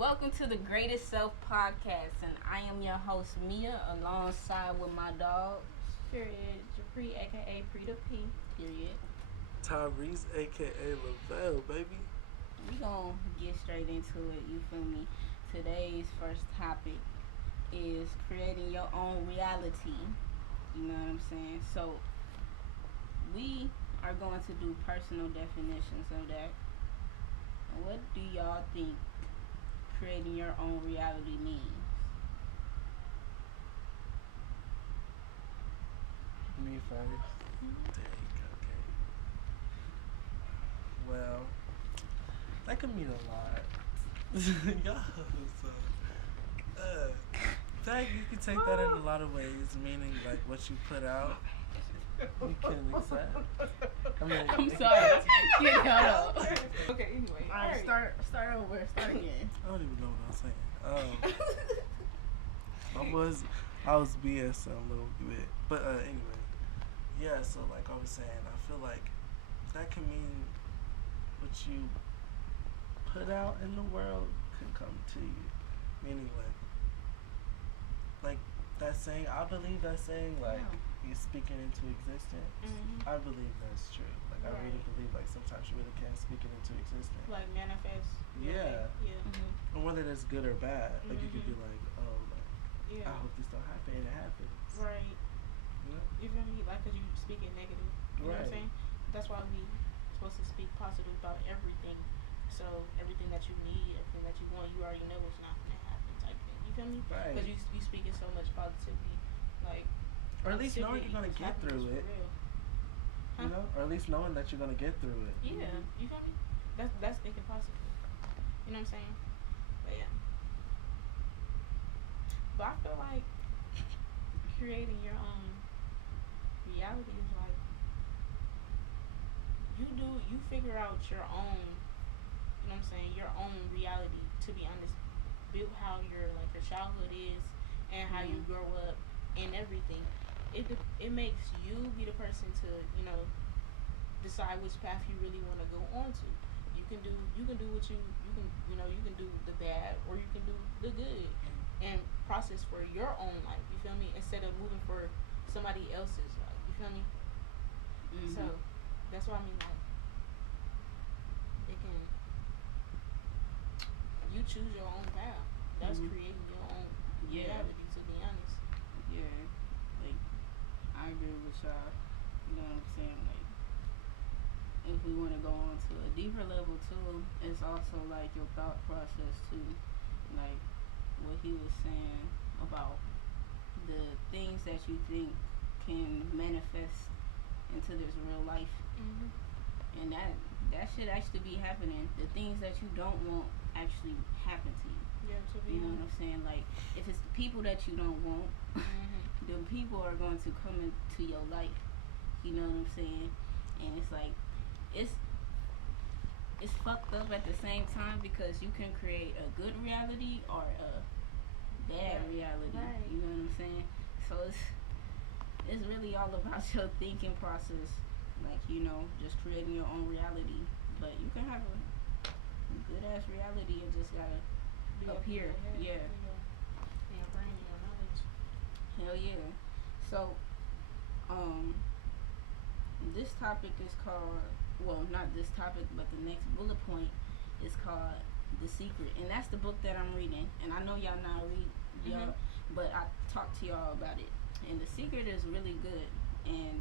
Welcome to the Greatest Self podcast, and I am your host Mia, alongside with my dog. Period. Japri, aka Prita P. Period. Tyrese, aka Lavelle, baby. We gonna get straight into it. You feel me? Today's first topic is creating your own reality. You know what I'm saying? So we are going to do personal definitions of that. What do y'all think creating your own reality means? Me first. Dang, okay. Well, that could mean a lot. Yo, so, that you can take that in a lot of ways, meaning like what you put out, you can accept. I mean, I'm sorry. Get out of. Okay, anyway. Alright, start over. Start again. I don't even know what I was saying. I was BS a little bit, but anyway, yeah. So like I was saying, I feel like that can mean what you put out in the world can come to you, meaning like that saying. I believe that saying like you're speaking into existence. Mm-hmm. I believe that's true. Like I really believe like sometimes you really can speak it into existence. Like manifest. Yeah. Yeah. Mm-hmm. And whether that's good or bad, like you could be like, oh, like, Yeah. I hope this don't happen, and it happens. Right. You know? You feel me? Like, cause you speak it negative. You know what I'm Right. saying? That's why we supposed to speak positive about everything. So everything that you need, everything that you want, you already know it's not gonna happen. Type thing. You feel me? Right. Because you speaking so much positivity, like. Or at least knowing you're gonna get through it. Huh? You know? Or at least knowing that you're gonna get through it. Yeah. You feel me? That's thinking positive. You know what I'm saying? But yeah. But I feel like creating your own reality is like you figure out your own, you know what I'm saying, your own reality, to be honest. Build how your childhood is and how you grow up and everything. It makes you be the person to, decide which path you really want to go on to. You can do what you can do the bad or you can do the good and process for your own life, you feel me? Instead of moving for somebody else's life, you feel me? Mm-hmm. So that's what I mean, like it can you choose your own path. That's creating your own reality, to be honest. Yeah, like I agree with y'all. You know what I'm saying? Like, if we want to go on to a deeper level too, it's also like your thought process too. Like what he was saying about the things that you think can manifest into this real life, and that should actually be happening. The things that you don't want actually happen to you. Yeah, to be You know what I'm saying? Like, if it's the people that you don't want, the people are going to come into your life. You know what I'm saying? And it's like, it's fucked up at the same time because you can create a good reality or a bad reality. Right. You know what I'm saying? So it's really all about your thinking process. Like, just creating your own reality. But you can have a good ass reality and just gotta be up here. Yeah. Your brain and your knowledge. Hell yeah. So, this topic is called, well, not this topic, but the next bullet point is called The Secret. And that's the book that I'm reading. And I know y'all not read, y'all, but I talked to y'all about it. And The Secret is really good. And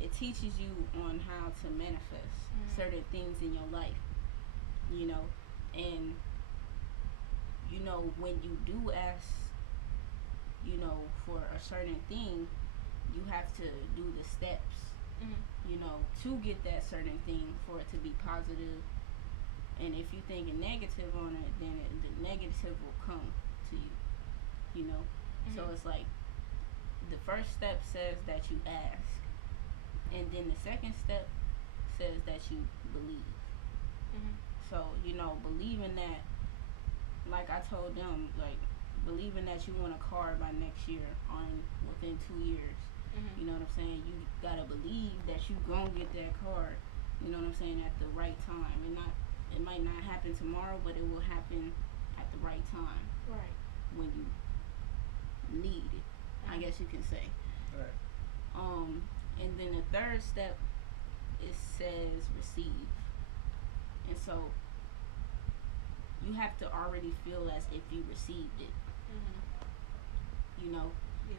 it teaches you on how to manifest certain things in your life. And when you do ask, for a certain thing, you have to do the steps, to get that certain thing for it to be positive. And if you thinking negative on it, then the negative will come to you. So it's like the first step says that you ask, and then the second step says that you believe. So believing that, like I told them, like believing that you want a car by next year or within 2 years. You know what I'm saying? You gotta believe that you gonna get that car. You know what I'm saying? At the right time, and not it might not happen tomorrow, but it will happen at the right time. Right. When you need it, I guess you can say. Right. And then the third step, it says receive. And so you have to already feel as if you received it. You know,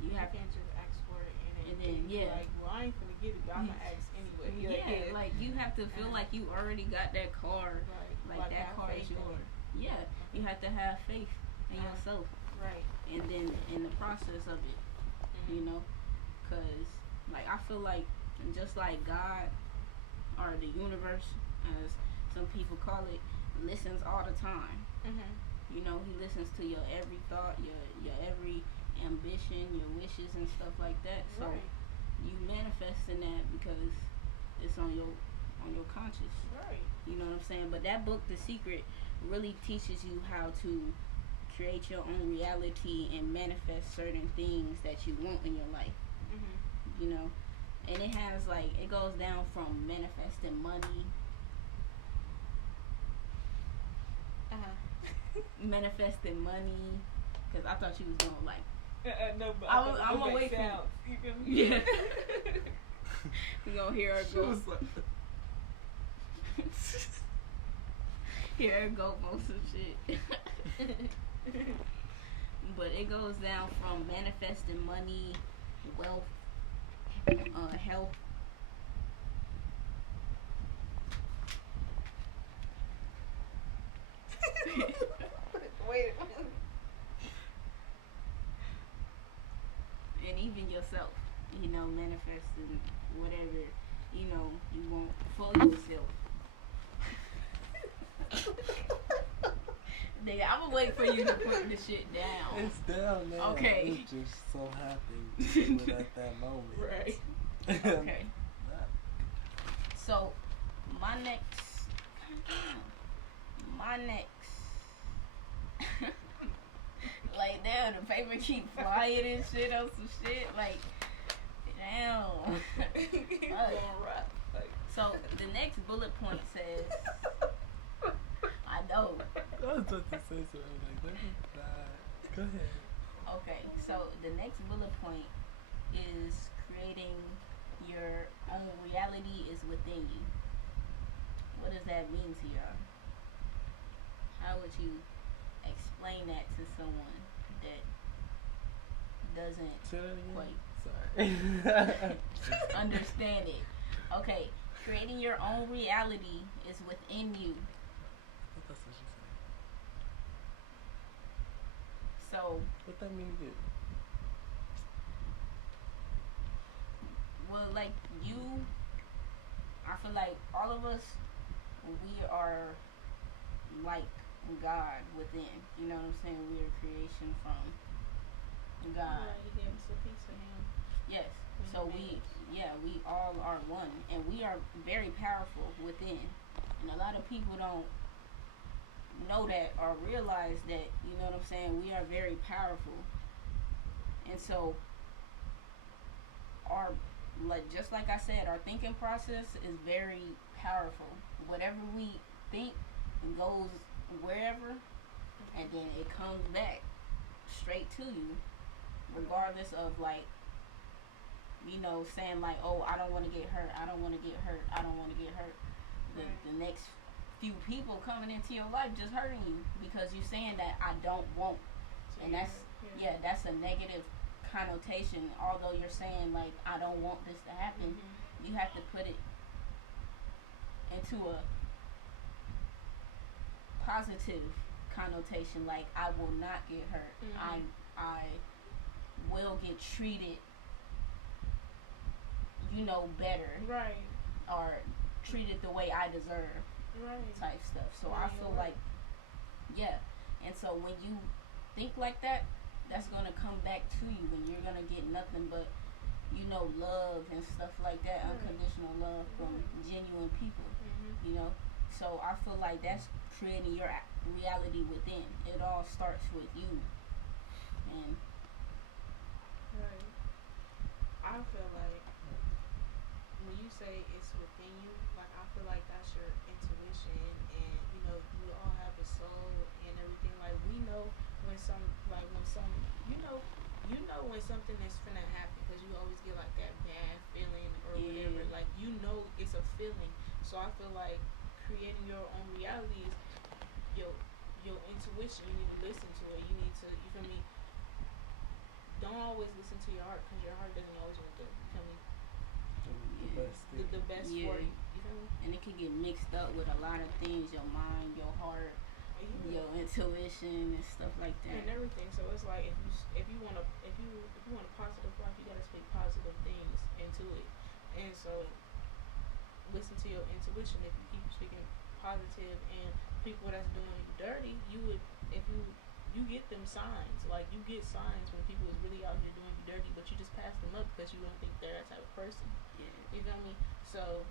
you have can't just ask for it and then like, well, I ain't gonna get it, but I'm gonna ask anyway. Yeah, like you have to feel like you already got that car. Right. Like that car is yours. Yeah, you have to have faith in yourself. Right. And then in the process of it, you know, cause like I feel like just like God or the universe, as some people call it, listens all the time. You know, he listens to your every thought, your every ambition, your wishes and stuff like that. So you manifesting that because it's on your conscious. Right. You know what I'm saying? But that book, The Secret, really teaches you how to create your own reality and manifest certain things that you want in your life. You know, and it has like, it goes down from manifesting money, manifesting money, because I thought you was doing like no, but I'm gonna wait for you. Yeah. We gonna hear her go. Hear her go on some shit. But it goes down from manifesting money, wealth, health. Wait. And even yourself, you know, manifesting whatever, you know, you want for yourself. Nigga, I'm gonna wait for you to put the shit down. It's down now. Okay. It just so happened to do it at that moment. Right. Okay. So, my next, like, damn, the paper keep flying and shit on some shit. Like, damn. So, the next bullet point says, I know. I was about to say something like, let me die. Go ahead. Okay, so the next bullet point is creating your own reality is within you. What does that mean to y'all? How would you explain that to someone that doesn't quite understand it? Okay, creating your own reality is within you. That's what she said. So, what that mean again? Well, like you, I feel like all of us, we are like God within. You know what I'm saying? We are creation from God. Right, he gave us a piece of him. Yes. So we all are one, and we are very powerful within. And a lot of people don't know that or realize that. You know what I'm saying? We are very powerful, and so our, like, just like I said, our thinking process is very powerful. Whatever we think goes wherever, and then it comes back straight to you, regardless of, like, you know, saying like, oh, I don't want to get hurt, I don't want to get hurt, I don't want to get hurt. The next few people coming into your life just hurting you because you're saying that I don't want, and that's that's a negative connotation. Although you're saying like I don't want this to happen, you have to put it into a positive connotation, like I will not get hurt. I will get treated, you know, better. Right. Or treated the way I deserve. Right. Type stuff. So I feel like, yeah. And so when you think like that, that's going to come back to you, and you're going to get nothing but, you know, love and stuff like that, unconditional love from genuine people, you know. So I feel like that's creating your reality within. It all starts with you. And right. I feel like when you say it's within you, like, I feel like that's your intuition, and, you know, you all have a soul and everything. Like, we know you know when something is finna happen because you always get like that bad feeling or whatever. Yeah. Like you know it's a feeling. So I feel like creating your own reality is your your intuition. You need to listen to it. You need to, you feel me? Don't always listen to your heart because your heart doesn't always want the, you feel me? The Yeah. best thing. The best Yeah. for you. You feel me? And it can get mixed up with a lot of things, your mind, your heart, Yeah. your intuition and stuff like that. And everything. So it's like if you want a positive life, you gotta speak positive things into it. And so listen to your intuition. If you keep speaking positive and people that's doing you dirty, you would if you get them signs. Like you get signs when people is really out here doing you dirty, but you just pass them up because you don't think they're that type of person. Yeah. You feel me? So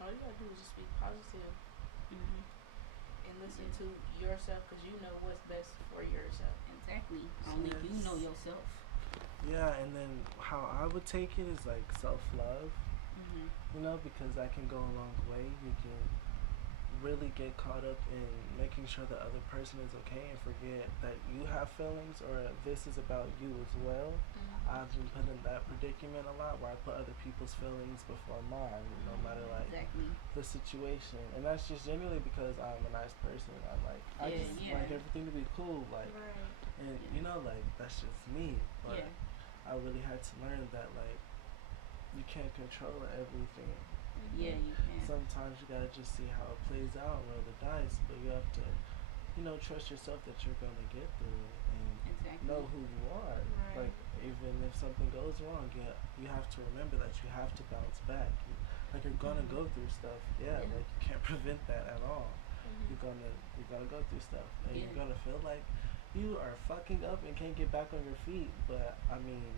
all you gotta do is just speak positive Mhm. and listen Yeah. to yourself because you know what's best for yourself. Exactly. Only you Yes. know yourself. Yeah, and then how I would take it is like self-love, Mhm. you know, because that can go a long way. You can really get caught up in making sure the other person is okay and forget that you have feelings or this is about you as well. I've been put in that predicament a lot where I put other people's feelings before mine, no matter like Exactly. the situation. And that's just genuinely because I'm a nice person. I Yeah, just yeah. like everything to be cool, like, Right. and Yeah. you know, like that's just me. But Yeah. I really had to learn that like you can't control everything. Yeah, you can. Sometimes you gotta just see how it plays out, roll the dice, but you have to, you know, trust yourself that you're gonna get through it and Exactly. know who you are. Right. Like even if something goes wrong, you have to remember that you have to bounce back. Like you're gonna go through stuff, yeah. Yeah. Like you can't prevent that at all. Mhm. You're gonna go through stuff, and Yeah. you're gonna feel like you are fucking up and can't get back on your feet. But I mean,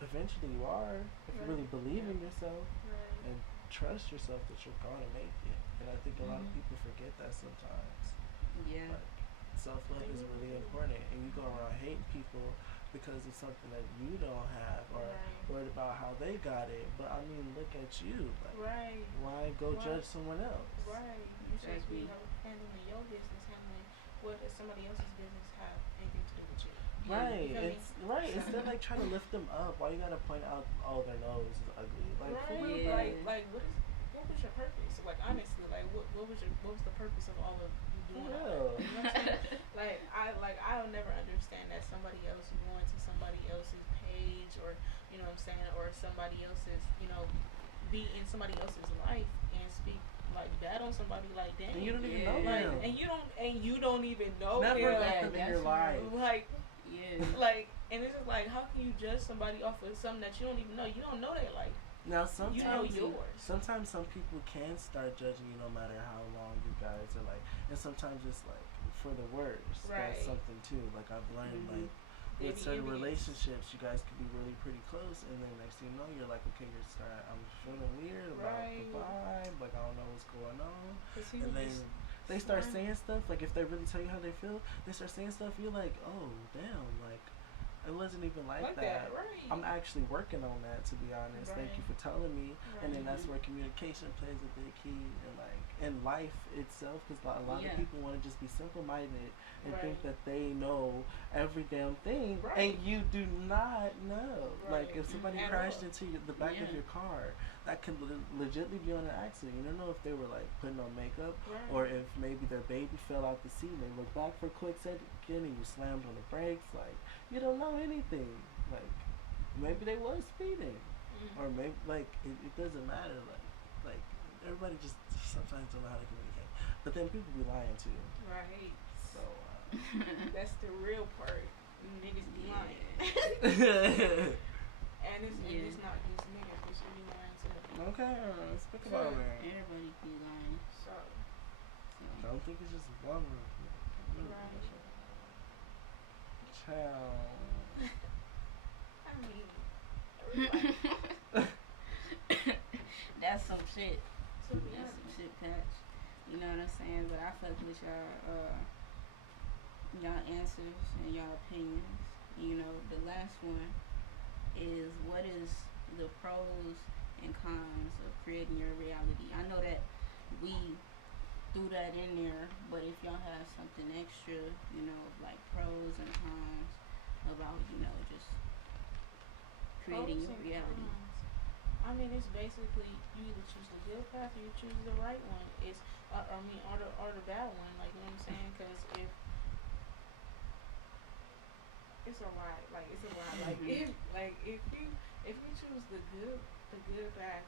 eventually you are if you really Right. believe in Yeah. yourself Right. and trust yourself that you're gonna make it. And I think a lot of Mhm. people forget that sometimes. Yeah. Like self love is really important, and you go around hating people because of something that you don't have or Right. worried about how they got it. But I mean, look at you. Like, Right. why go Right. judge someone else? Right. You supposed to be Exactly. handling your business, handling what does somebody else's business have anything to do with you. Right, You feel me? it's right. Instead of like trying to lift them up, why you gotta point out, oh, their nose is ugly? Like, for Right. real, Yeah. Like what was your purpose? Like honestly, like what was the purpose of all of you for doing all real. that? You know what I'm saying? I'll never understand that somebody else going to somebody else's page or you know what I'm saying, or somebody else's, you know, be in somebody else's life and speak like bad on somebody like dang. And you don't even Yeah. know like them. and you don't even know Never them. met them in your That's life. Like Yeah. like and it's just like how can you judge somebody off of something that you don't even know? You don't know their life. Now You know sometimes yours. sometimes some people can start judging you no matter how long you guys are like, and sometimes it's like for the worst. Right. That's something too. Like I've learned Mhm. like They with be certain envious. relationships, you guys can be really pretty close, and then next thing you know, you're like, okay, I'm feeling weird about Right. the vibe. Like I don't know what's going on, 'Cause he and would then be they start slimy. saying stuff. Like if they really tell you how they feel, they start saying stuff. You're like, oh damn, like it wasn't even like that. right? I'm actually working on that, to be honest. Thank you Right. for telling me. And then Right. that's where communication plays a big key, and like in life itself, because a lot Yeah. of people want to just be simple-minded and think Right. that they know every damn thing, Right. and you do not know. Like Right. if somebody At crashed all. into the back of Yeah. your car, that could legitly be on an accident. You don't know if they were like putting on makeup, Right. or if maybe their baby fell out the seat and they look back for a quick second and you slammed on the brakes. Like you don't know anything. Like maybe they was speeding, Mm. or maybe like it doesn't matter. Like everybody just sometimes don't know how to communicate, but then people be lying too. Right. So That's the real part. Niggas be lying. And Yeah. it's not just niggas, they should be lying too. okay, speak about it. Everybody be lying. So I So. don't think it's just one. Right. Child. I mean everybody, That's some shit. to be That's some honest. shit, Patch. You know what I'm saying? But I fuck with y'all answers and y'all opinions. You know, the last one is what is the pros and cons of creating your reality. I know that we threw that in there. But if y'all have something extra, like pros and cons about, just creating Pros your and reality. cons. I mean, it's basically you either choose the good path or you choose the right one. It's, or the bad one. Like, you know what I'm saying? Because if it's a lot, like it's a lot. Like Mhm. if you choose the good path,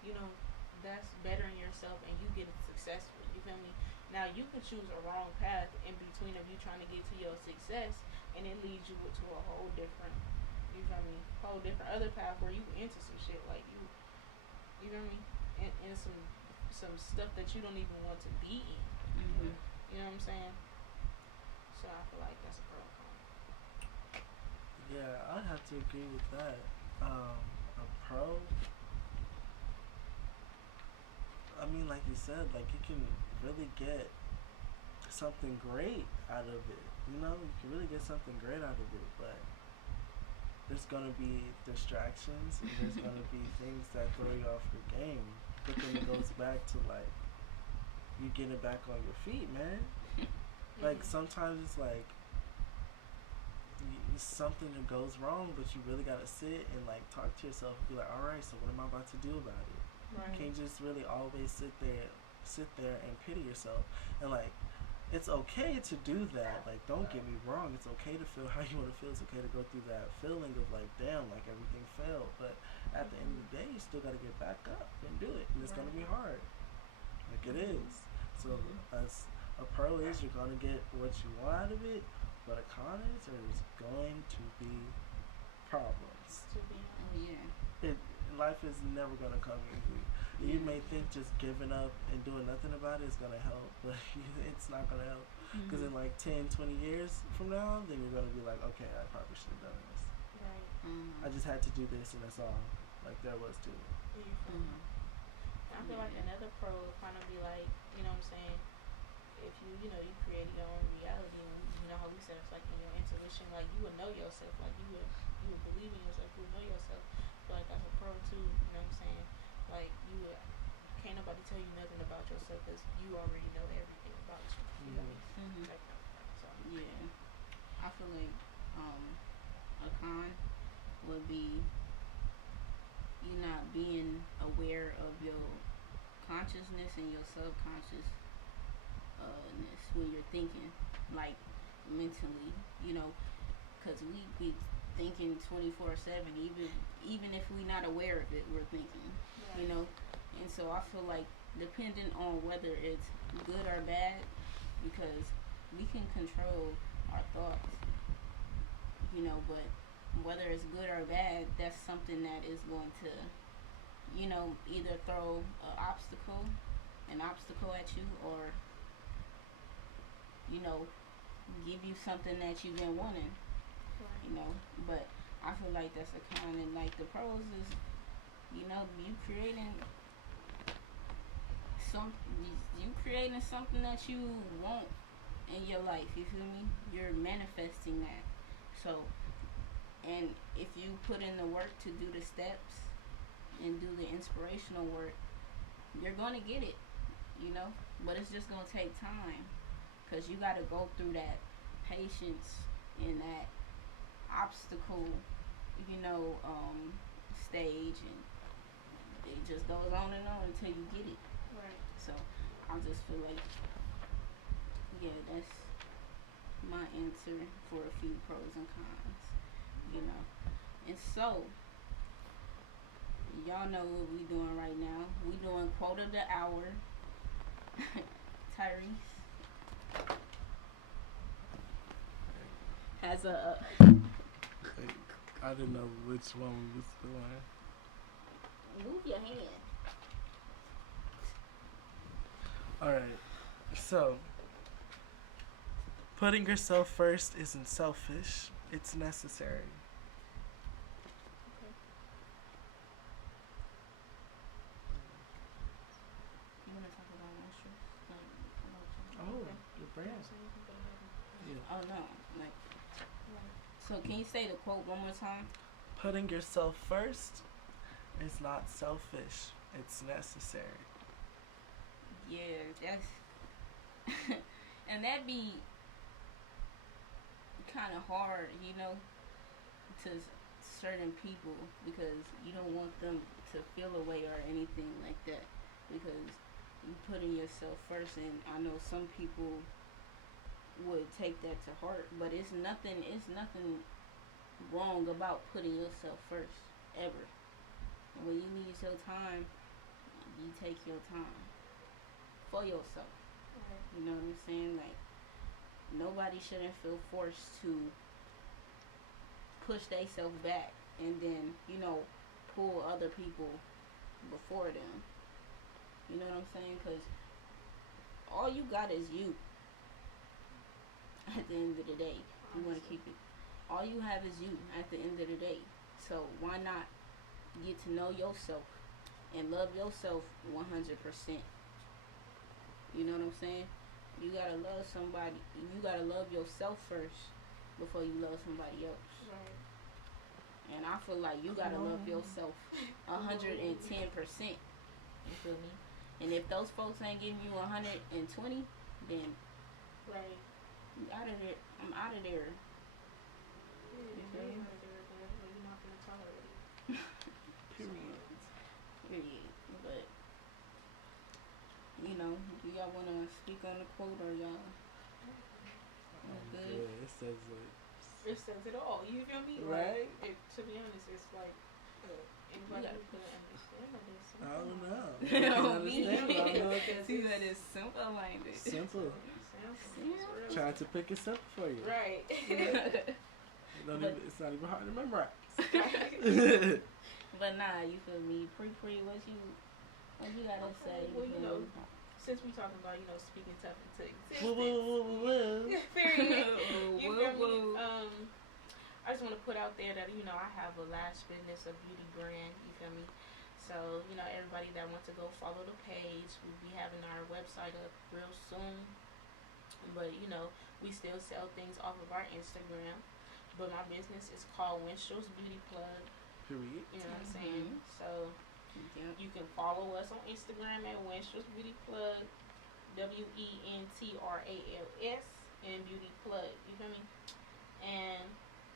that's bettering yourself and you get successful. You feel me? Now you could choose a wrong path in between of you trying to get to your success, and it leads you to a whole different. You feel me? Whole different other path where you into some shit like you. You know what I mean? And some stuff that you don't even want to be in. Mhm. You know what I'm saying? So I feel like that's a pro and con. Yeah, I'd have to agree with that. A pro, I mean, like you said, like you can really get something great out of it. You can really get something great out of it, but there's gonna be distractions and there's gonna be things that throw you off your game. But then it goes back to like you getting back on your feet, man. Like sometimes it's like something that goes wrong, but you really gotta sit and like talk to yourself and be like, all right, so what am I about to do about it? Right. You can't just really always sit there and pity yourself. And like, it's okay to do that. Like, don't get me wrong. It's okay to feel how you want to feel. It's okay to go through that feeling of like, damn, like everything failed. But at the end of the day, you still gotta get back up and do it, and it's gonna be hard. Like it is. So as a pro is, you're gonna get what you want out of it. But a con is there's going to be problems. To be Oh honest. yeah. It Life is never gonna come easy. You may think just giving up and doing nothing about it is gonna help, but it's not gonna help. Because in like 10, 20 years from now, then you're gonna be like, okay, I probably should have done this. Right. I just had to do this, and that's all. Like there was to it. You feel me? I feel like another pro would kind of be like, you know what I'm saying? If you created your own reality, and you know how we said it's like in your intuition, like you would know yourself, like you would believe in yourself, you would know yourself. So like that's a pro too, you know what I'm saying? Like can't nobody tell you nothing about yourself because you already know everything about you. You know what I mean? Like that. So Yeah. I feel like a con would be you not being aware of your consciousness and your subconsciousness when you're thinking, like mentally, because we be thinking 24/7, even if we're not aware of it, we're thinking, right. And so I feel like depending on whether it's good or bad, because we can control our thoughts, but whether it's good or bad, that's something that is going to, either throw an obstacle at you, or give you something that you've been wanting, Right. But I feel like that's a con, and like the pros is, you creating some, you creating something that you want in your life. You feel me? You're manifesting that. So, and if you put in the work to do the steps and do the inspirational work, you're gonna get it. But it's just gonna take time, because you got to go through that patience and that obstacle, stage, and it just goes on and on until you get it. Right. So I just feel like, yeah, that's my answer for a few pros and cons. And so y'all know what we doing right now. We doing quote of the hour. Tyrese has a. I didn't know which one we was doing. Move your hand. Alright, so putting yourself first isn't selfish, it's necessary. You want to talk about monsters? Oh, your brand. Yeah. Yeah. Oh no, like. So can you say the quote one more time? Putting yourself first is not selfish, it's necessary. Yeah, And that be kind of hard, you know, to certain people because you don't want them to feel away or anything like that because you putting yourself first. And I know some people would take that to heart, but it's nothing wrong about putting yourself first ever. When you need your time, you take your time for yourself. You know what I'm saying? Like, nobody shouldn't feel forced to push themselves back and then, you know, pull other people before them. You know what I'm saying? Because all you got is you. At the end of the day, you want to keep it. All you have is you at the end of the day. So why not get to know yourself and love yourself 100%? You know what I'm saying? You gotta love somebody. You gotta love yourself first before you love somebody else. Right. And I feel like you gotta love yourself 110%. You feel me? And if those folks ain't giving you 120, then right, you out of there. I'm out of there. You feel me? You're not gonna tolerate it. Period. But you know, do y'all wanna speak on the quote or y'all? Good. Yeah, it says like. It says it all. You feel me? Right. Like, to be honest, it's like anybody who could understand this. I don't know. See that is simple minded. Simple. Trying to pick it simple for you. Right. It's not even hard to memorize. But nah, you feel me? Pre, what you gotta say? Well, you know, since we talking about, you know, speaking tough into existence. Woo. Period. You feel Woo. me? I just want to put out there that, you know, I have a lash business, a beauty brand. You feel me? So, you know, everybody that wants to go follow the page, we'll be having our website up real soon. But, you know, we still sell things off of our Instagram. But my business is called Winstrel's Beauty Plug. Period. You know what I'm saying? So you can follow us on Instagram at Winstrel's Beauty Plug, WENTRALS, and Beauty Plug. You feel me? And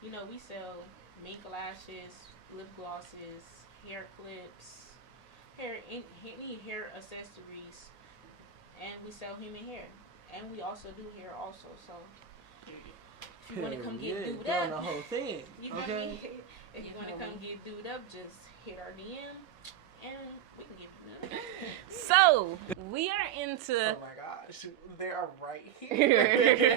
you know, we sell mink lashes, lip glosses, hair clips, any hair accessories, and we sell human hair. And we also do hair also. So if you want to come get dude up, the whole thing. You feel me? If you want to come get dude up, just hit our DM and we can give you that. So we are into. Oh my gosh, they are right here.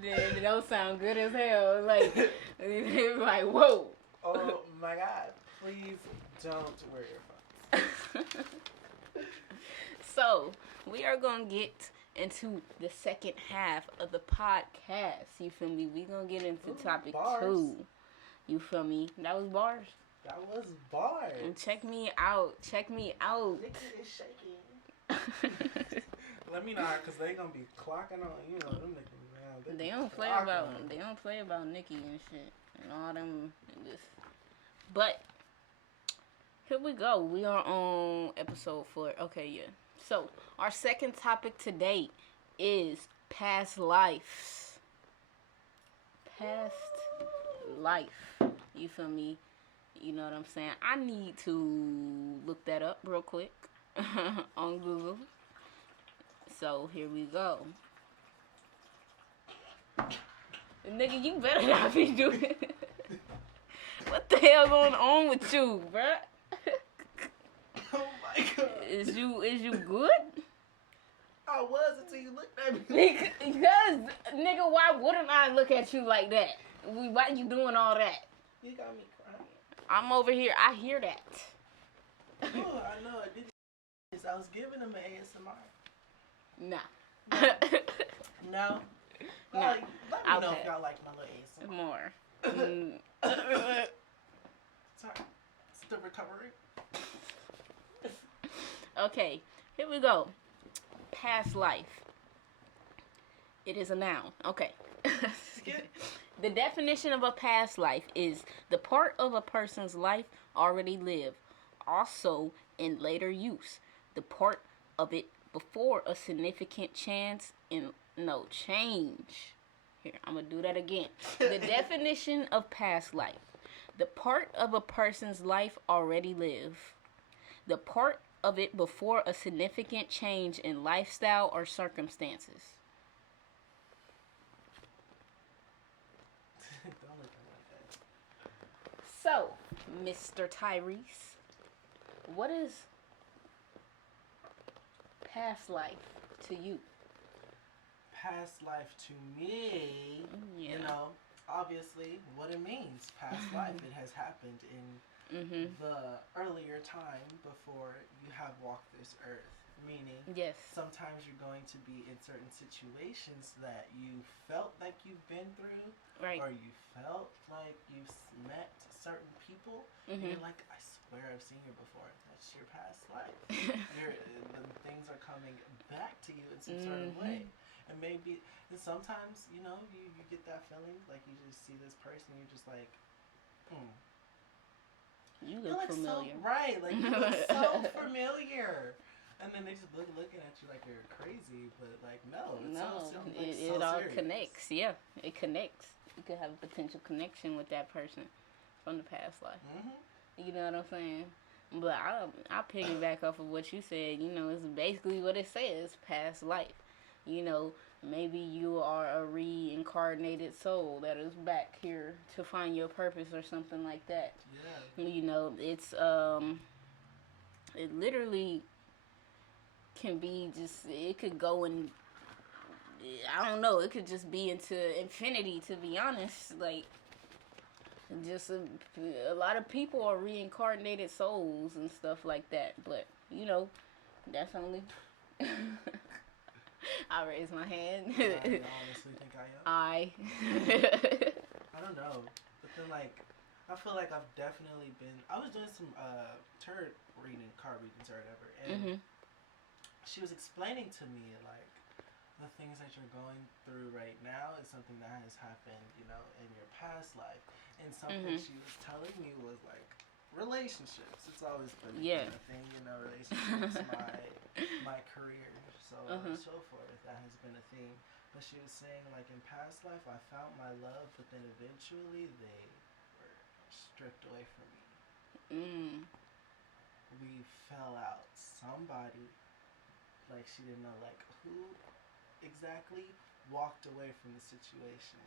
They don't sound good as hell. Like whoa. Oh my god! Please don't wear your phones. So we are gonna get into the second half of the podcast. You feel me? We gonna get into topic bars. 2. You feel me? That was bars. That was bars. And check me out. Nikki is shaking. Let me know, cause they gonna be clocking on. You know them niggas, man. They don't play about Nikki and shit and all them niggas. But here we go. We are on episode 4. Okay, yeah. So our second topic today is past lives. Past life. You feel me? You know what I'm saying? I need to look that up real quick on Google. So here we go. Nigga, you better not be doing it. What the hell going on with you, bruh? Oh my god. Is you good? I was until you looked at me. Because, nigga, why wouldn't I look at you like that? Why you doing all that? You got me crying. I'm over here. I hear that. Oh, I know. I did this. I was giving him an ASMR. Nah. No? Nah. Let me know Okay. if y'all like my little ASMR. More. Sorry. Still recovering. Okay, here we go. Past life. It is a noun. Okay. The definition of a past life is the part of a person's life already lived, also in later use. The part of it before a significant change. Here, I'm going to do that again. The definition of past life. The part of a person's life already lived. The part of it before a significant change in lifestyle or circumstances. Don't look at my face. So, Mr. Tyrese, what is past life to you? Past life to me, you know, obviously what it means. Past life, it has happened in the earlier time before you have walked this earth. Meaning, sometimes you're going to be in certain situations that you felt like you've been through, or you felt like you've met certain people, and you're like, I swear I've seen you before. That's your past life. Things are coming back to you in some sort of way. And maybe, and sometimes, you know, you get that feeling, like you just see this person, you're just like, You look familiar. Like you look so familiar. And then they just looking at you like you're crazy, but like it all serious. connects. Yeah, it connects. You could have a potential connection with that person from the past life. You know what I'm saying? But I piggyback off of what you said. You know, it's basically what it says: past life. You know, maybe you are a reincarnated soul that is back here to find your purpose or something like that. Yeah. You know, it's it literally can be just, it could go in, I don't know, it could just be into infinity, to be honest. Like, just a lot of people are reincarnated souls and stuff like that, but you know, that's only I raise my hand. I honestly think I don't know, but then like I feel like I've definitely been, I was doing some tarot reading, card readings or whatever, and she was explaining to me like the things that you're going through right now is something that has happened, you know, in your past life. And something she was telling me was like relationships. It's always been a thing, you know, relationships, my career, so on and so forth. That has been a thing. But she was saying like in past life I found my love, but then eventually they were stripped away from me. We fell out. Somebody, like she didn't know like who exactly, walked away from the situation.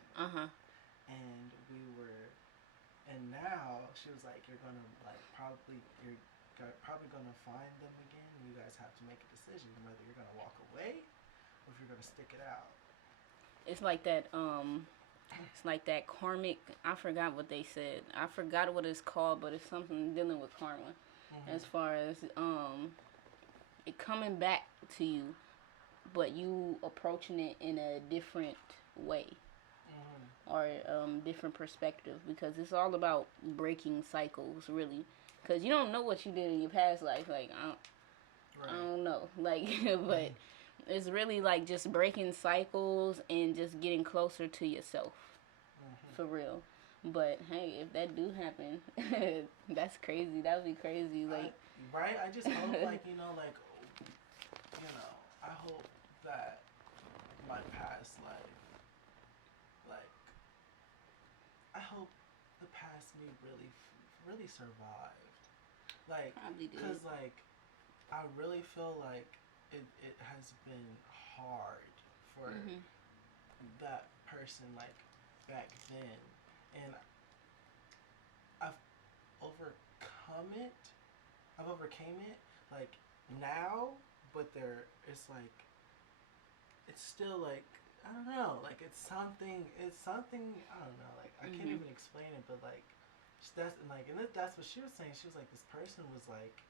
And we were, and now she was like, you're gonna like probably gonna find them again. You guys have to make a decision whether you're gonna walk away or if you're gonna stick it out. It's like that. It's like that karmic. I forgot what they said. I forgot what it's called, but it's something dealing with karma. As far as it coming back to you, but you approaching it in a different way or different perspective, because it's all about breaking cycles, really. Because you don't know what you did in your past life. Like I don't know. Like, but it's really like just breaking cycles and just getting closer to yourself, for real. But hey, if that do happen, that's crazy. That would be crazy. Like, I just hope, like, you know, like, you know, I hope that my past life, like, I hope the past me really survived. Like, because, like, I really feel like it has been hard for that person, like, back then. And I've overcame it, like, now, but it's like, it's still, like, I don't know, like, it's something, I don't know, like, I can't even explain it, but, like, that's what she was saying. She was like, this person was, like,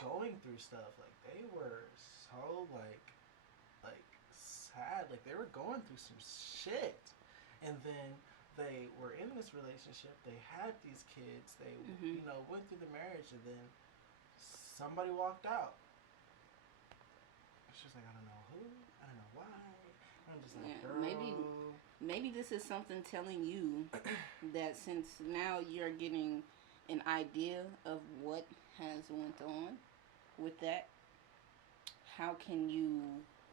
going through stuff, like, they were so, like, sad, like, they were going through some shit, and then they were in this relationship, they had these kids, they, you know, went through the marriage, and then somebody walked out. She's like, I don't know who, I don't know why. I'm just like, girl. Maybe this is something telling you that since now you're getting an idea of what has went on with that, how can you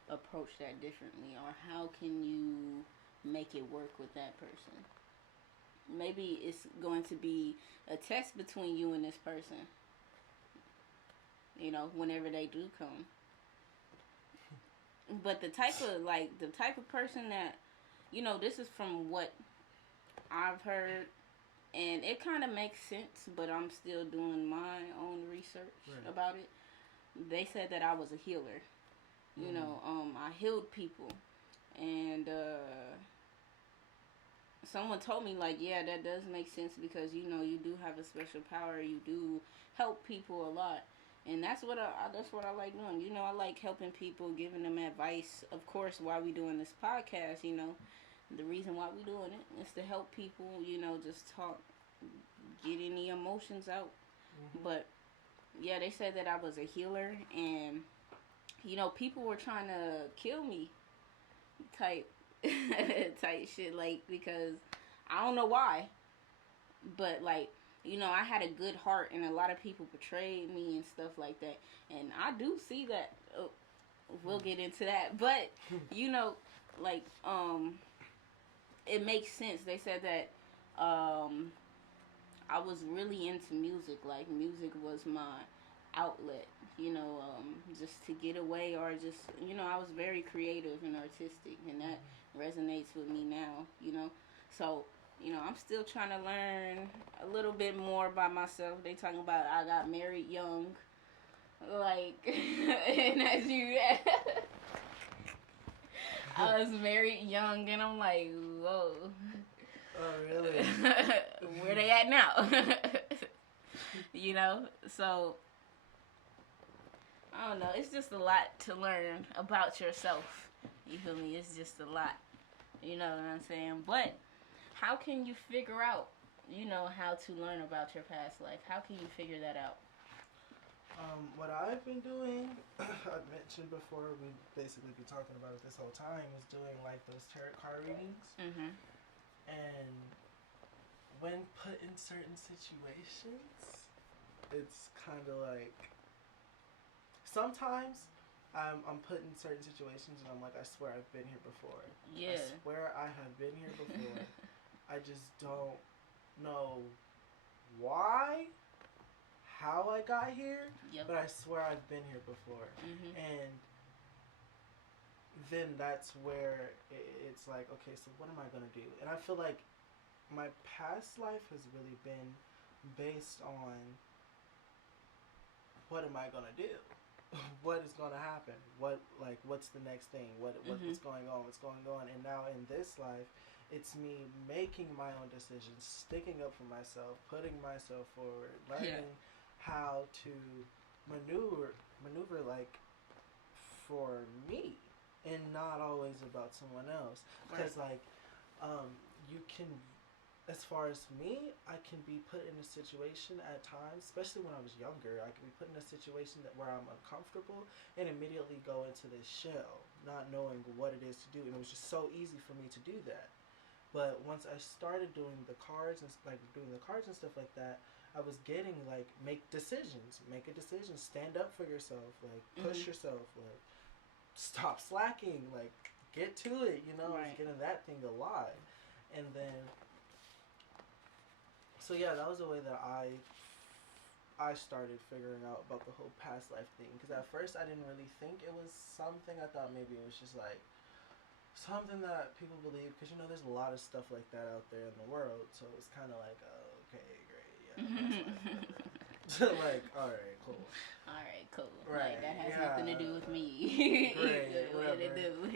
approach that differently, or how can you make it work with that person? Maybe it's going to be a test between you and this person, you know, whenever they do come. But the type of person that, you know, this is from what I've heard, and it kind of makes sense, but I'm still doing my own research about it. They said that I was a healer. You know, I healed people, and someone told me, like, yeah, that does make sense, because, you know, you do have a special power. You do help people a lot. And that's what I like doing. You know, I like helping people, giving them advice. Of course, while we doing this podcast, you know, the reason why we doing it is to help people, you know, just talk, get any emotions out. But, yeah, they said that I was a healer, and, you know, people were trying to kill me type shit, like, because I don't know why, but, like, you know, I had a good heart, and a lot of people betrayed me and stuff like that, and I do see that. We'll get into that, but, you know, like, it makes sense. They said that I was really into music. Like, music was my outlet, you know, just to get away, or just, you know, I was very creative and artistic, and that resonates with me now, you know. So, you know, I'm still trying to learn a little bit more by myself. They talking about I got married young, like, and as you, I was married young, and I'm like, whoa. Oh, really? Where they at now? You know, so I don't know. It's just a lot to learn about yourself. You feel me? It's just a lot. You know what I'm saying? But how can you figure out, you know, how to learn about your past life? How can you figure that out? What I've been doing, I've mentioned before, we've basically been talking about it this whole time, is doing, like, those tarot card readings. And when put in certain situations, it's kind of like, sometimes I'm put in certain situations and I'm like, I swear I've been here before. Yeah. I swear I have been here before. I just don't know why, how I got here, but I swear I've been here before. And then that's where it's like, okay, so what am I going to do? And I feel like my past life has really been based on, what am I going to do? What is going to happen? What's the next thing? What's going on? What's going on? And now in this life, it's me making my own decisions, sticking up for myself, putting myself forward, learning how to maneuver like for me, and not always about someone else. Because you can, as far as me, I can be put in a situation at times, especially when I was younger, I can be put in a situation where I'm uncomfortable and immediately go into this shell, not knowing what it is to do. And it was just so easy for me to do that. But once I started doing the cards and stuff like that, I was getting, like, make a decision, stand up for yourself, like, push yourself, like, stop slacking, like, get to it, you know. I was getting that thing a lot. And then, so yeah, that was the way that I started figuring out about the whole past life thing. Because at first I didn't really think it was something. I thought maybe it was just like something that people believe, because, you know, there's a lot of stuff like that out there in the world. So it's kind of like, oh, okay, great, yeah. Like, alright, cool. Right. Like, that has nothing to do with me. Great, What it do?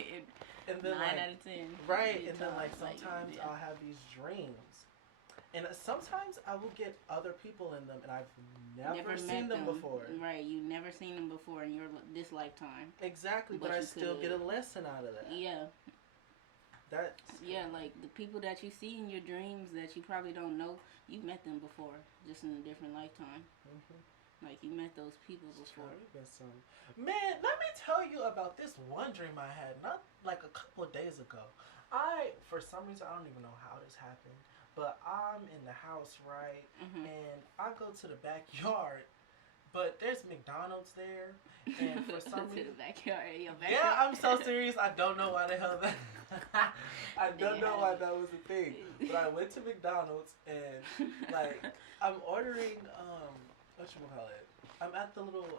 And then 9 out of 10. Right, and then, like, sometimes I'll have these dreams. And sometimes I will get other people in them, and I've never seen them before. Right, you've never seen them before in this lifetime. Exactly, but I still get a lesson out of that. Yeah. That's yeah, like the people that you see in your dreams that you probably don't know, you've met them before, just in a different lifetime. Like, you met those people before. Man, let me tell you about this one dream I had, not like a couple of days ago. For some reason, I don't even know how this happened, but I'm in the house, right? And I go to the backyard but there's McDonald's there, and for some to reason, the backyard, your backyard. yeah, I'm so serious. I don't know why the hell that. I don't know why that was a thing, but I went to McDonald's and like I'm ordering whatchamacallit. I'm at the little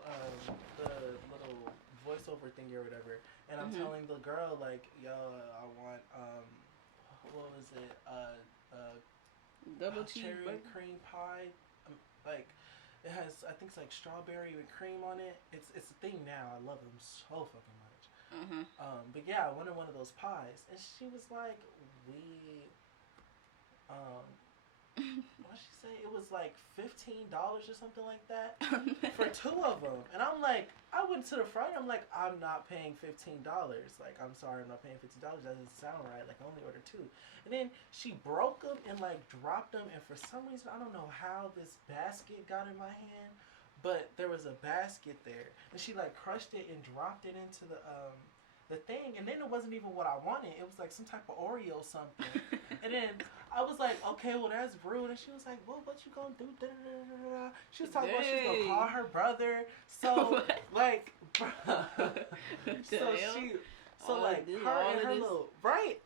voiceover thingy or whatever, and I'm telling the girl like, yo, I want what was it? Double cherry cheeseburger cream pie. Like it has, I think it's like strawberry with cream on it. It's a thing now. I love them so fucking much. But yeah, I wanted one of those pies, and she was like, "We, what did she say? It was like $15 or something like that for two of them." And I'm like, I went to the front. I'm like, I'm not paying $15. Like, I'm sorry, I'm not paying $15. That doesn't sound right. Like, I only ordered two. And then she broke them and like dropped them. And for some reason, I don't know how this basket got in my hand, but there was a basket there, and she like crushed it and dropped it into the thing, and then it wasn't even what I wanted. It was like some type of Oreo something. And then I was like, okay, well that's rude. And she was like, well, what you gonna do? Da-da-da-da-da. She was talking about she was gonna call her brother. So like, so she. So like her and her little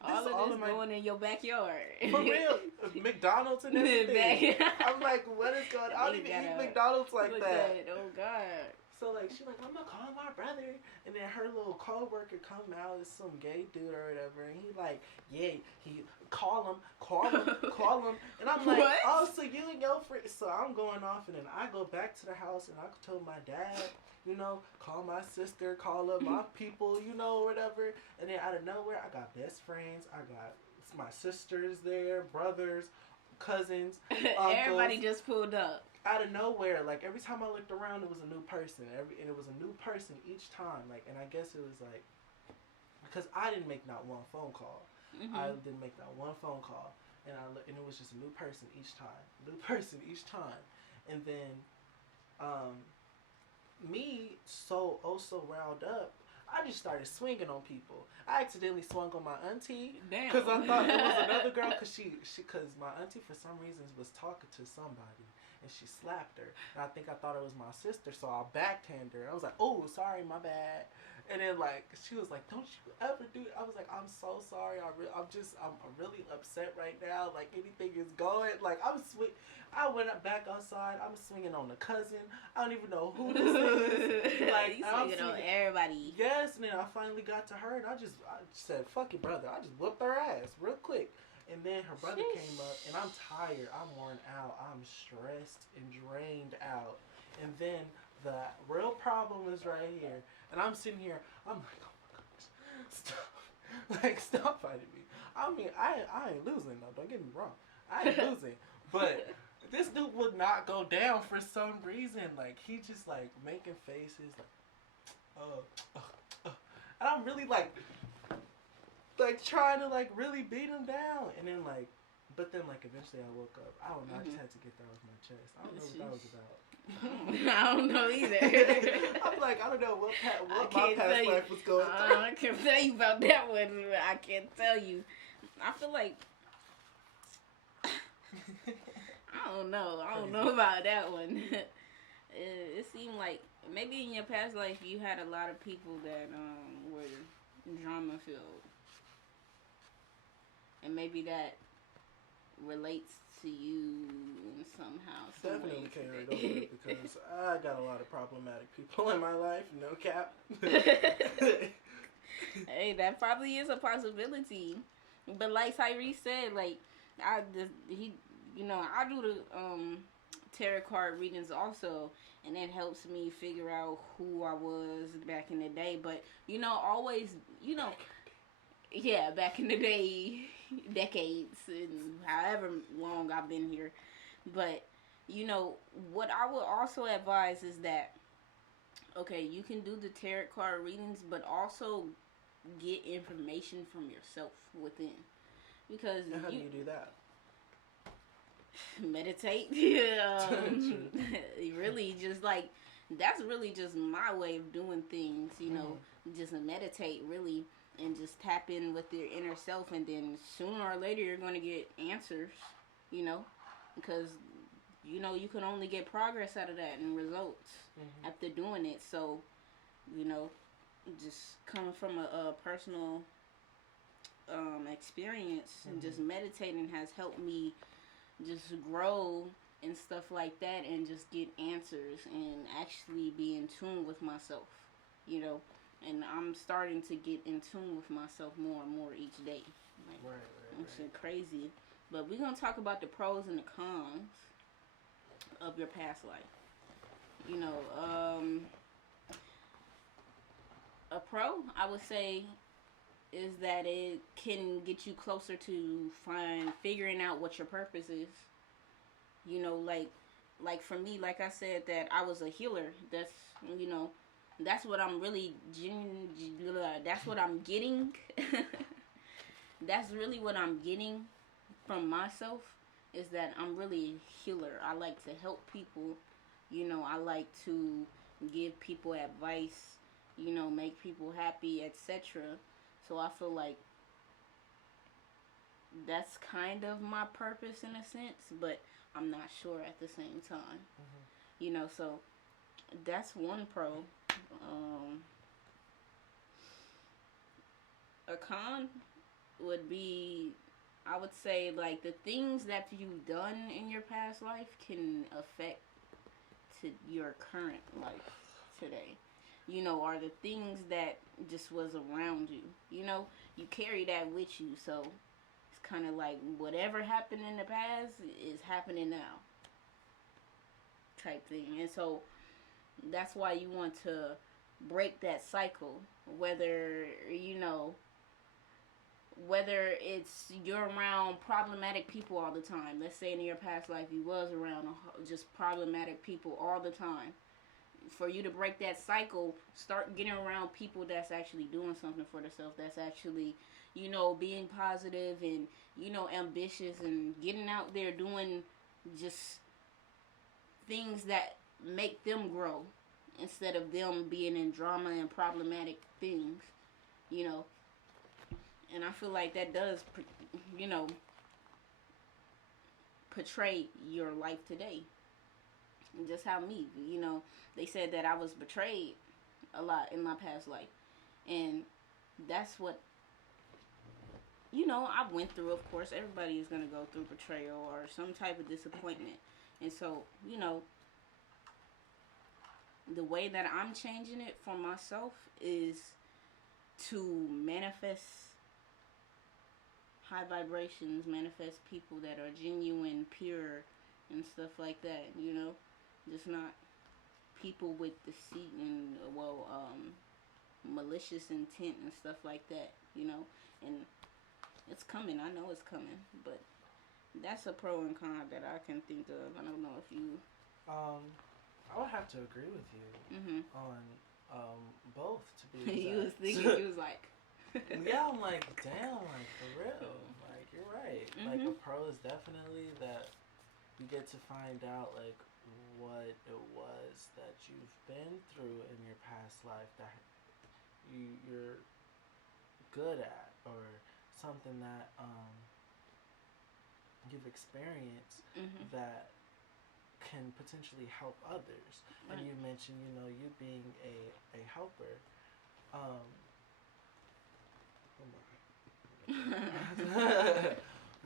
all of this going in your backyard for real. McDonald's and everything. I'm like, what is going on? I don't even eat McDonald's like that. Oh God. So like she like, I'm gonna call my brother, and then her little coworker come out as some gay dude or whatever, and he like, yeah, he call him, and I'm like, what? Oh, so you and your friend. So I'm going off, and then I go back to the house, and I told my dad, you know, call my sister, call up my people, you know, or whatever, and then out of nowhere, I got best friends, I got my sisters there, brothers, cousins, uncles. Everybody just pulled up. Out of nowhere, like every time I looked around, it was a new person. And it was a new person each time. Like, and I guess it was like, because I didn't make not one phone call. I didn't make not one phone call, and and it was just a new person each time. And then, me so riled up, I just started swinging on people. I accidentally swung on my auntie because I thought it was another girl because my auntie for some reasons was talking to somebody. And she slapped her. And I thought it was my sister, so I backhanded her. I was like, oh, sorry, my bad. And then, like, she was like, don't you ever do it. I was like, I'm so sorry. I'm really upset right now. Like, anything is going. Like, I went back outside. I'm swinging on the cousin. I don't even know who this is. Like, you swinging on everybody. Yes, and then I finally got to her, and I said, fuck it, brother. I just whooped her ass real quick. And then her brother came up, and I'm tired. I'm worn out. I'm stressed and drained out. And then the real problem is right here. And I'm sitting here. I'm like, oh my gosh, stop! Like, stop fighting me. I mean, I ain't losing though. Don't get me wrong. I ain't losing. But this dude would not go down for some reason. Like, he just like making faces, like, and I'm really like trying to like really beat him down, and then like, but then like eventually I woke up. I don't know. I just had to get that off my chest. I don't know what that was about. I don't know either. I'm like, I don't know what my past life was going through. I can't tell you about that one. I can't tell you. I feel like I don't know. I don't know about that one. It seemed like maybe in your past life you had a lot of people that were drama filled. And maybe that relates to you somehow. Definitely carried over because I got a lot of problematic people in my life. No cap. Hey, that probably is a possibility. But like Tyrese said, like I do the tarot card readings also, and it helps me figure out who I was back in the day. But always, yeah, back in the day, decades and however long I've been here. But, what I would also advise is that, okay, you can do the tarot card readings, but also get information from yourself within. Because how do you do that? Meditate. Really, just like, that's really just my way of doing things, just meditate, really. And just tap in with your inner self, and then sooner or later you're going to get answers, because you know, you can only get progress out of that and results after doing it. So, you know, just coming from a personal experience and just meditating has helped me just grow and stuff like that, and just get answers and actually be in tune with myself, you know. And I'm starting to get in tune with myself more and more each day. Like, it's crazy. But we're gonna talk about the pros and the cons of your past life. You know, a pro, I would say, is that it can get you closer to figuring out what your purpose is. You know, like for me, like I said, that I was a healer. That's, you know, that's what I'm really that's what I'm getting. That's really what I'm getting from myself, is that I'm really a healer. I like to help people. You know, I like to give people advice, you know, make people happy, etc. So I feel like that's kind of my purpose in a sense, but I'm not sure at the same time. You know, so that's one pro. A con would be, I would say, like, the things that you've done in your past life can affect to your current life today. You know, are the things that just was around you. You know, you carry that with you, so it's kind of like whatever happened in the past is happening now, type thing. And so that's why you want to break that cycle, whether, you know, whether it's you're around problematic people all the time. Let's say in your past life you was around just problematic people all the time. For you to break that cycle, start getting around people that's actually doing something for themselves, that's actually, you know, being positive and, you know, ambitious, and getting out there doing just things that make them grow instead of them being in drama and problematic things, you know. And I feel like that does, you know, portray your life today. Just how me, you know, they said that I was betrayed a lot in my past life. And that's what, you know, I went through. Of course, everybody is going to go through betrayal or some type of disappointment. And so, you know, the way that I'm changing it for myself is to manifest high vibrations, manifest people that are genuine, pure, and stuff like that, you know. Just not people with deceit and, malicious intent and stuff like that, you know. And it's coming. I know it's coming. But that's a pro and con that I can think of. I don't know if you... I would have to agree with you on both, to be exact. You was thinking, you was like... Yeah, I'm like, damn, like, for real. Like, you're right. Like, a pro is definitely that you get to find out, like, what it was that you've been through in your past life that you're good at, or something that you've experienced that can potentially help others. Right. And you mentioned, you know, you being a helper.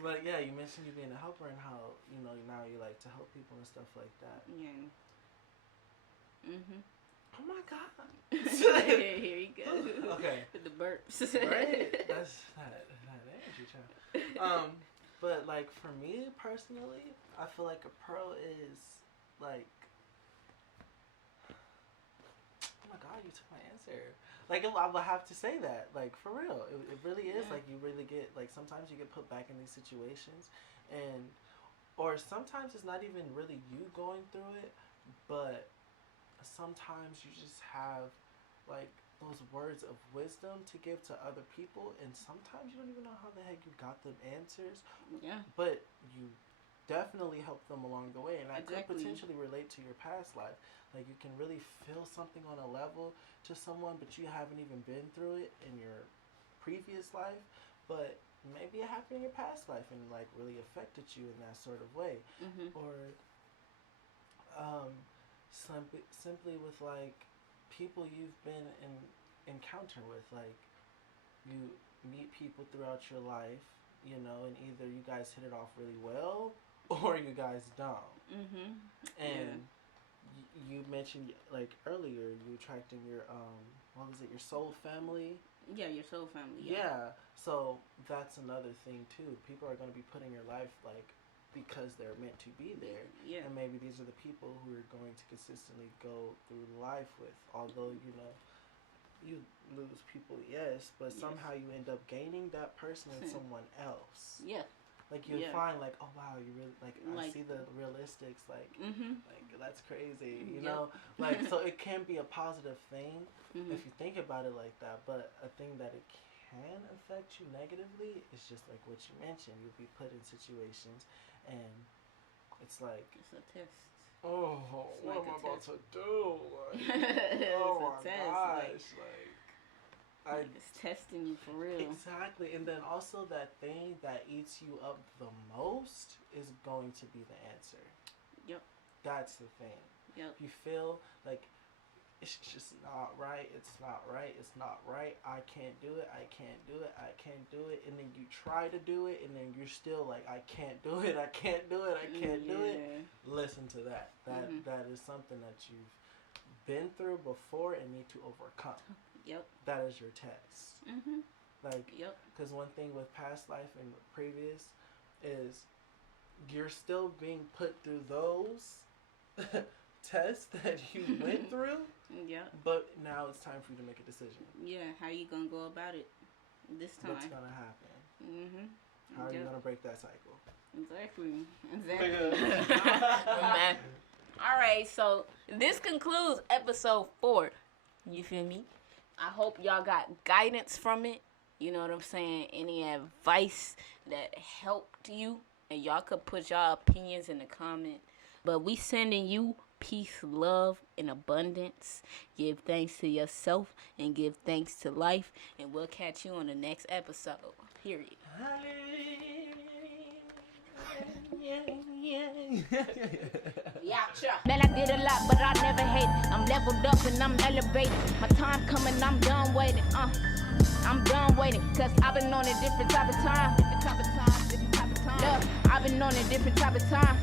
But yeah, you mentioned you being a helper and how, you know, now you like to help people and stuff like that. Yeah. Oh my God. Here you go. Okay. The burps. Right? That's that energy, child. But like for me personally, I feel like a pro is like, oh my God, you took my answer. Like, I would have to say that, like, for real. It really is, like, you really get, like, sometimes you get put back in these situations, and, or sometimes it's not even really you going through it, but sometimes you just have, like, those words of wisdom to give to other people, and sometimes you don't even know how the heck you got them answers. Yeah. But you definitely help them along the way, and that could potentially relate to your past life. Like, you can really feel something on a level to someone, but you haven't even been through it in your previous life, but maybe it happened in your past life and like really affected you in that sort of way. Or simply with like people you've been in encounter with, like you meet people throughout your life, and either you guys hit it off really well or you guys don't. Mhm. And you mentioned like earlier you attracting your what was it, your soul family? Yeah, your soul family. Yeah. So that's another thing too. People are going to be put in your life like because they're meant to be there. Yeah. And maybe these are the people who are going to consistently go through life with. Although, you lose people, yes, but somehow you end up gaining that person in someone else. Yeah. Like you'll find like, oh wow, you really like I see the realistics, like like that's crazy, you know? Like so it can be a positive thing if you think about it like that, but a thing that it can affect you negatively is just like what you mentioned. You'll be put in situations and it's like it's a test. Oh, it's what like am I about to do? Like, it's oh my a test. gosh, it's testing you for real. Exactly, and then also that thing that eats you up the most is going to be the answer. Yep. That's the thing. Yep. You feel like it's just not right. It's not right. It's not right. I can't do it. I can't do it. I can't do it. And then you try to do it, and then you're still like, I can't do it. I can't do it. I can't do it. Listen to that. That is something that you've been through before and need to overcome. Yep. That is your test. Mhm. Like, yep. Because one thing with past life and previous is you're still being put through those tests that you went through. Yeah. But now it's time for you to make a decision. Yeah. How you gonna go about it this time? What's gonna happen? Mhm. How are you gonna break that cycle? Exactly. Man. All right. So this concludes episode 4. You feel me? I hope y'all got guidance from it. You know what I'm saying? Any advice that helped you, and y'all could put y'all opinions in the comment. But we sending you peace, love, and abundance. Give thanks to yourself and give thanks to life. And we'll catch you on the next episode. Period. Man, I did a lot, but I never hate. I'm leveled up and I'm elevated. My time coming, I'm done waiting. I'm done waiting, cause I've been on a different type of time. Look, I've been on a different type of time.